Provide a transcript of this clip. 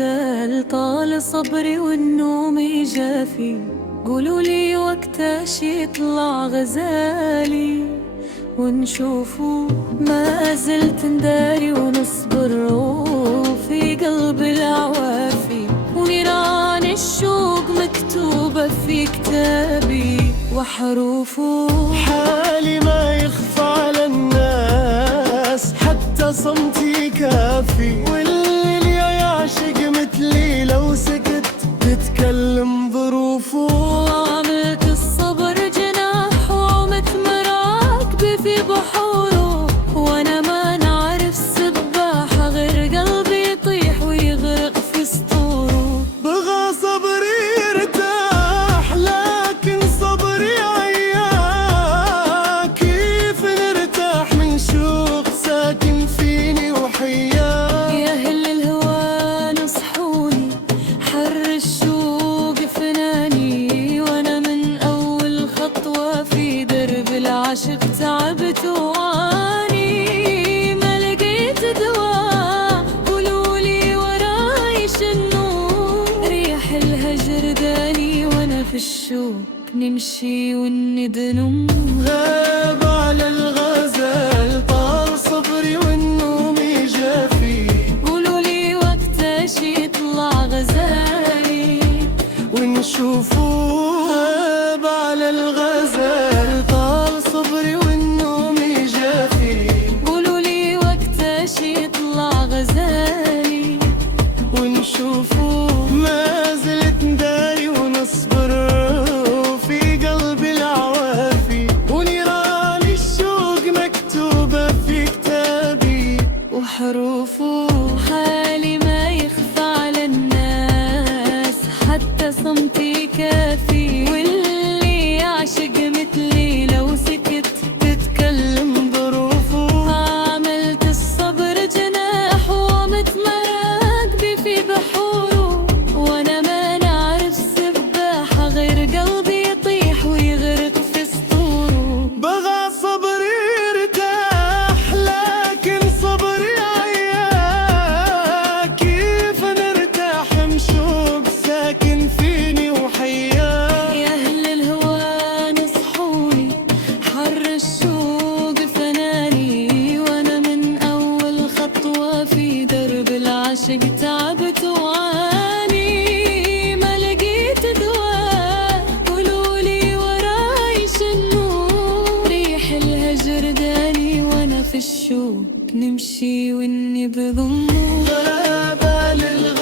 الغزال طال صبري والنوم جافي. قولولي وقتاش يطلع غزالي ونشوفه، ما زلت نداري ونصبر في قلب العوافي. ونيران الشوق مكتوبة في كتابي وحروفه. حالي ما يخفى على الناس، حتى صمتي كافي. واللي يعشق مثلي لو سكت تتكلم ظروفه. عملت الصبر جناح ومتمراكبي في بحوره، وانا ما نعرف سباحة غير قلبي يطيح ويغرق في سطوره. بغى صبري يرتاح لكن صبري عياك. كيف نرتاح من شوق ساكن فيني وحياك؟ يا أهل الهوى نصحوني، حر الشوق فناني. وانا من اول خطوة في درب العشق تعبت وعاني. ما لقيت دواء، قولولي وراي شنو؟ ريح الهجر داني وانا في الشوق نمشي والندنم. غاب على الغزال طال صبري والنوم جافي. قولولي وقتاش يطلع غزالي ونشوفه. غاب على الغزال طال صبري والنوم جافي. قولولي وقتاش يطلع غزالي ونشوفه. ما زلت نداري ونصبر في قلب العوافي. ونيران الشوق مكتوبة في كتابي وحروفه. حالي ما يخفى على الناس، حتى صمتي كافي. واللي يعشق مثلي لو سكت تتكلم ظروفه. عملت الصبر جناح ومتمراكبي في بحوره، وانا ما نعرف سباحة غير قلبي يطيح ويغرق في سطوره. بغى صبري يرتاح لكن صبري عياك. كيف نرتاح مشوق ساكن فيني وحياك؟ يا أهل الهوى نصحوني، حر الشوق فناني. وانا من اول خطوة في درب العشق تعبت وعاني. ما لقيت دواء، قولولي وراي شنو؟ ريح الهجر داني وانا في الشوق نمشي والني بضمه. غاب على الغزال